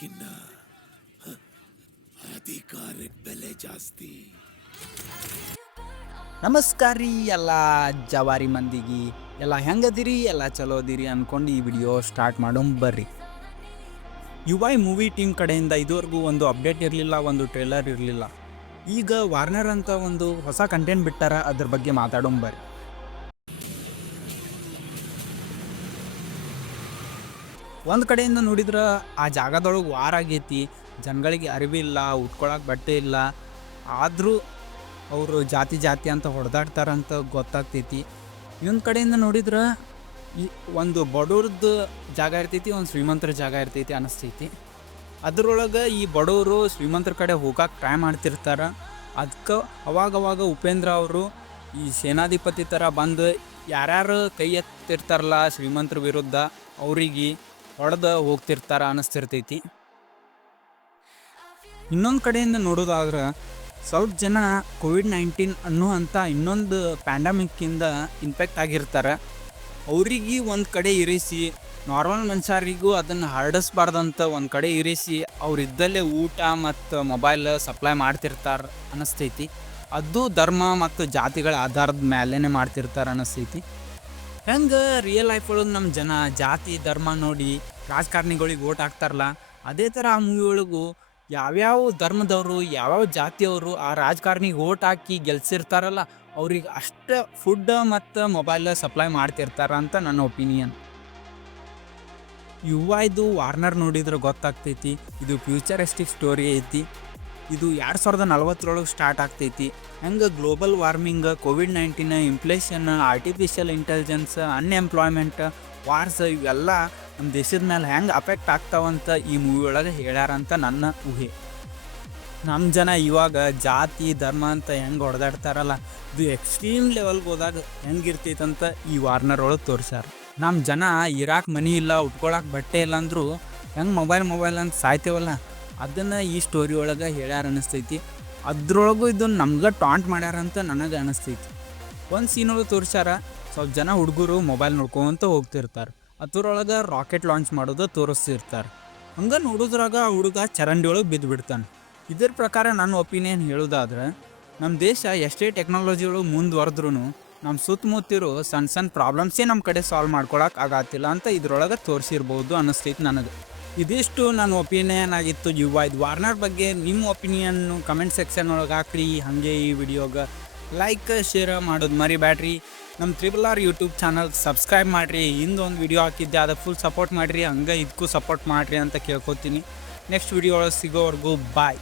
ಹಣಕ್ಕಿನ್ನ ಅಧಿಕಾರಕ್ಕೆ ಬೆಲೆ ಜಾಸ್ತಿ. ನಮಸ್ಕಾರ ರೀ ಎಲ್ಲ ಜವಾರಿ ಮಂದಿಗೆ. ಎಲ್ಲ ಹೆಂಗದಿರಿ? ಎಲ್ಲ ಚಲೋ ಅದಿರಿ ಅಂದ್ಕೊಂಡು ಈ ವಿಡಿಯೋ ಸ್ಟಾರ್ಟ್ ಮಾಡೋಣ ಬರ್ರಿ. UI ಮೂವಿ ಟೀಮ್ ಕಡೆಯಿಂದ ಇದುವರೆಗೂ ಒಂದು ಅಪ್ಡೇಟ್ ಇರಲಿಲ್ಲ, ಒಂದು ಟ್ರೇಲರ್ ಇರಲಿಲ್ಲ. ಈಗ ವಾರ್ನರ್ ಅಂತ ಒಂದು ಹೊಸ ಕಂಟೆಂಟ್ ಬಿಟ್ಟಾರ, ಅದ್ರ ಬಗ್ಗೆ ಮಾತಾಡೋಣ ಬರ್ರಿ. ಒಂದು ಕಡೆಯಿಂದ ನೋಡಿದ್ರೆ ಆ ಜಾಗದೊಳಗೆ ವಾರ ಆಗೈತಿ, ಜನಗಳಿಗೆ ಅರಿವಿಲ್ಲ, ಉಟ್ಕೊಳಕ್ಕೆ ಬಟ್ಟೆ ಇಲ್ಲ, ಆದರೂ ಅವರು ಜಾತಿ ಅಂತ ಹೊಡೆದಾಡ್ತಾರಂತ ಗೊತ್ತಾಗ್ತೈತಿ. ಇನ್ನೊಂದು ಕಡೆಯಿಂದ ನೋಡಿದ್ರೆ ಈ ಒಂದು ಬಡವ್ರದ್ದು ಜಾಗ ಇರ್ತೈತಿ, ಒಂದು ಶ್ರೀಮಂತರ ಜಾಗ ಇರ್ತೈತಿ ಅನ್ನಿಸ್ತೈತಿ. ಅದರೊಳಗೆ ಈ ಬಡವರು ಶ್ರೀಮಂತರ ಕಡೆ ಹೋಗಕ್ಕೆ ಟ್ರೈ ಮಾಡ್ತಿರ್ತಾರೆ. ಅದಕ್ಕೆ ಅವಾಗವಾಗ ಉಪೇಂದ್ರ ಅವರು ಈ ಸೇನಾಧಿಪತಿ ಥರ ಬಂದು ಯಾರ್ಯಾರು ಕೈ ಎತ್ತಿರ್ತಾರಲ್ಲ ಶ್ರೀಮಂತರ ವಿರುದ್ಧ ಅವ್ರಿಗೆ ಹೊಡೆದು ಹೋಗ್ತಿರ್ತಾರೆ ಅನ್ನಿಸ್ತಿರ್ತೈತಿ. ಇನ್ನೊಂದು ಕಡೆಯಿಂದ ನೋಡೋದಾದ್ರೆ ಸ್ವಲ್ಪ ಜನ ಕೋವಿಡ್-19 ಅನ್ನುವಂಥ ಇನ್ನೊಂದು ಪ್ಯಾಂಡಮಿಕ್ಕಿಂದ ಇನ್ಫೆಕ್ಟ್ ಆಗಿರ್ತಾರೆ. ಅವ್ರಿಗೆ ಒಂದು ಕಡೆ ಇರಿಸಿ, ನಾರ್ಮಲ್ ಮನುಷ್ಯರಿಗೂ ಅದನ್ನು ಹರಡಿಸ್ಬಾರ್ದಂತ ಒಂದು ಕಡೆ ಇರಿಸಿ ಅವರಿದ್ದಲ್ಲೇ ಊಟ ಮತ್ತು ಮೊಬೈಲ್ ಸಪ್ಲೈ ಮಾಡ್ತಿರ್ತಾರೆ ಅನ್ನಿಸ್ತೈತಿ. ಅದು ಧರ್ಮ ಮತ್ತು ಜಾತಿಗಳ ಆಧಾರದ ಮೇಲೇ ಮಾಡ್ತಿರ್ತಾರೆ ಅನ್ನಿಸ್ತೈತಿ. ಹೆಂಗೆ ರಿಯಲ್ ಲೈಫ್ ಒಳಗೆ ನಮ್ಮ ಜನ ಜಾತಿ ಧರ್ಮ ನೋಡಿ ರಾಜಕಾರಣಿಗಳಿಗೆ ಓಟ್ ಹಾಕ್ತಾರಲ್ಲ, ಅದೇ ಥರ ಆ ಮೂವಿ ಒಳಗೂ ಯಾವ್ಯಾವ ಧರ್ಮದವರು ಯಾವ್ಯಾವ ಜಾತಿಯವರು ಆ ರಾಜಕಾರಣಿಗೆ ಓಟ್ ಹಾಕಿ ಗೆಲ್ಸಿರ್ತಾರಲ್ಲ ಅವ್ರಿಗೆ ಅಷ್ಟು ಫುಡ್ ಮತ್ತು ಮೊಬೈಲ್ ಸಪ್ಲೈ ಮಾಡ್ತಿರ್ತಾರ ಅಂತ ನನ್ನ ಒಪಿನಿಯನ್. UIದು ವಾರ್ನರ್ ನೋಡಿದ್ರೆ ಗೊತ್ತಾಗ್ತೈತಿ, ಇದು ಫ್ಯೂಚರಿಸ್ಟಿಕ್ ಸ್ಟೋರಿ ಐತಿ. ಇದು 2040 ಸ್ಟಾರ್ಟ್ ಆಗ್ತೈತಿ. ಹೆಂಗೆ global warming, COVID-19, inflation, artificial intelligence, unemployment, wars ಇವೆಲ್ಲ ನಮ್ಮ ದೇಶದ ಮೇಲೆ ಹೆಂಗೆ ಅಫೆಕ್ಟ್ ಆಗ್ತಾವಂತ ಈ ಮೂವಿ ಒಳಗೆ ಹೇಳ್ಯಾರಂತ ನನ್ನ ಊಹೆ. ನಮ್ಮ ಜನ ಇವಾಗ ಜಾತಿ ಧರ್ಮ ಅಂತ ಹೆಂಗೆ ಹೊಡೆದಾಡ್ತಾರಲ್ಲ, ಇದು ಎಕ್ಸ್ಟ್ರೀಮ್ ಲೆವೆಲ್ಗೆ ಹೋದಾಗ ಹೆಂಗಿರ್ತೈತಂತ ಈ ವಾರ್ನರ್ ಒಳಗೆ ತೋರಿಸ್ಯಾರ. ನಮ್ಮ ಜನ ಇರಾಕ್ ಮನಿ ಇಲ್ಲ, ಉಟ್ಕೊಳಕ್ಕೆ ಬಟ್ಟೆ ಇಲ್ಲ ಅಂದರೂ ಹೆಂಗೆ ಮೊಬೈಲ್ ಅಂತ ಸಾಯ್ತೇವಲ್ಲ, ಅದನ್ನು ಈ ಸ್ಟೋರಿ ಒಳಗೆ ಹೇಳ್ಯಾರ ಅನ್ನಿಸ್ತೈತಿ. ಅದ್ರೊಳಗೂ ಇದನ್ನು ನಮ್ಗೆ ಟಾಂಟ್ ಮಾಡ್ಯಾರಂತ ನನಗೆ ಅನ್ನಿಸ್ತೈತಿ. ಒಂದು ಸೀನೊಳಗೆ ತೋರಿಸ್ಯಾರ, ಸ್ವಲ್ಪ ಜನ ಹುಡುಗರು ಮೊಬೈಲ್ ನೋಡ್ಕೊಂತ ಹೋಗ್ತಿರ್ತಾರೆ, ಅದರೊಳಗೆ ರಾಕೆಟ್ ಲಾಂಚ್ ಮಾಡೋದು ತೋರಿಸ್ತಿರ್ತಾರೆ. ಹಂಗೆ ನೋಡೋದ್ರಾಗ ಆ ಹುಡುಗ ಚರಂಡಿ ಒಳಗೆ ಬಿದ್ದು ಬಿಡ್ತಾನೆ. ಇದ್ರ ಪ್ರಕಾರ ನನ್ನ ಒಪಿನಿಯನ್ ಹೇಳೋದಾದ್ರೆ, ನಮ್ಮ ದೇಶ ಎಷ್ಟೇ ಟೆಕ್ನಾಲಜಿ ಒಳಗೆ ಮುಂದುವರೆದ್ರೂ ನಮ್ಮ ಸುತ್ತಮುತ್ತಿರೋ ಸಣ್ಣ ಪ್ರಾಬ್ಲಮ್ಸೇ ನಮ್ಮ ಕಡೆ ಸಾಲ್ವ್ ಮಾಡ್ಕೊಳಕ್ಕೆ ಆಗತ್ತಿಲ್ಲ ಅಂತ ಇದ್ರೊಳಗೆ ತೋರಿಸಿರ್ಬೋದು ಅನ್ನಿಸ್ತೈತಿ ನನಗೆ. ಇದಿಷ್ಟು ನನ್ನ ಒಪಿನಿಯನ್ ಆಗಿತ್ತು UIದು ವಾರ್ನರ್ ಬಗ್ಗೆ. ನಿಮ್ಮ ಒಪಿನಿಯನ್ನು ಕಮೆಂಟ್ ಸೆಕ್ಷನ್ ಒಳಗೆ ಹಾಕ್ರಿ. ಹಾಗೆ ಈ ವಿಡಿಯೋಗೆ ಲೈಕ್ ಶೇರ್ ಮಾಡೋದು ಮರಿಬ್ಯಾಡ್ರಿ. ನಮ್ಮ RRR ಯೂಟ್ಯೂಬ್ ಚಾನಲ್ ಸಬ್ಸ್ಕ್ರೈಬ್ ಮಾಡಿರಿ. ಹಿಂದೊಂದು ವಿಡಿಯೋ ಹಾಕಿದ್ದೆ, ಅದಕ್ಕೆ ಫುಲ್ ಸಪೋರ್ಟ್ ಮಾಡಿರಿ. ಹಂಗೆ ಇದಕ್ಕೂ ಸಪೋರ್ಟ್ ಮಾಡಿರಿ ಅಂತ ಕೇಳ್ಕೊತೀನಿ. ನೆಕ್ಸ್ಟ್ ವಿಡಿಯೋ ಒಳಗೆ ಸಿಗೋವರೆಗೂ ಬಾಯ್.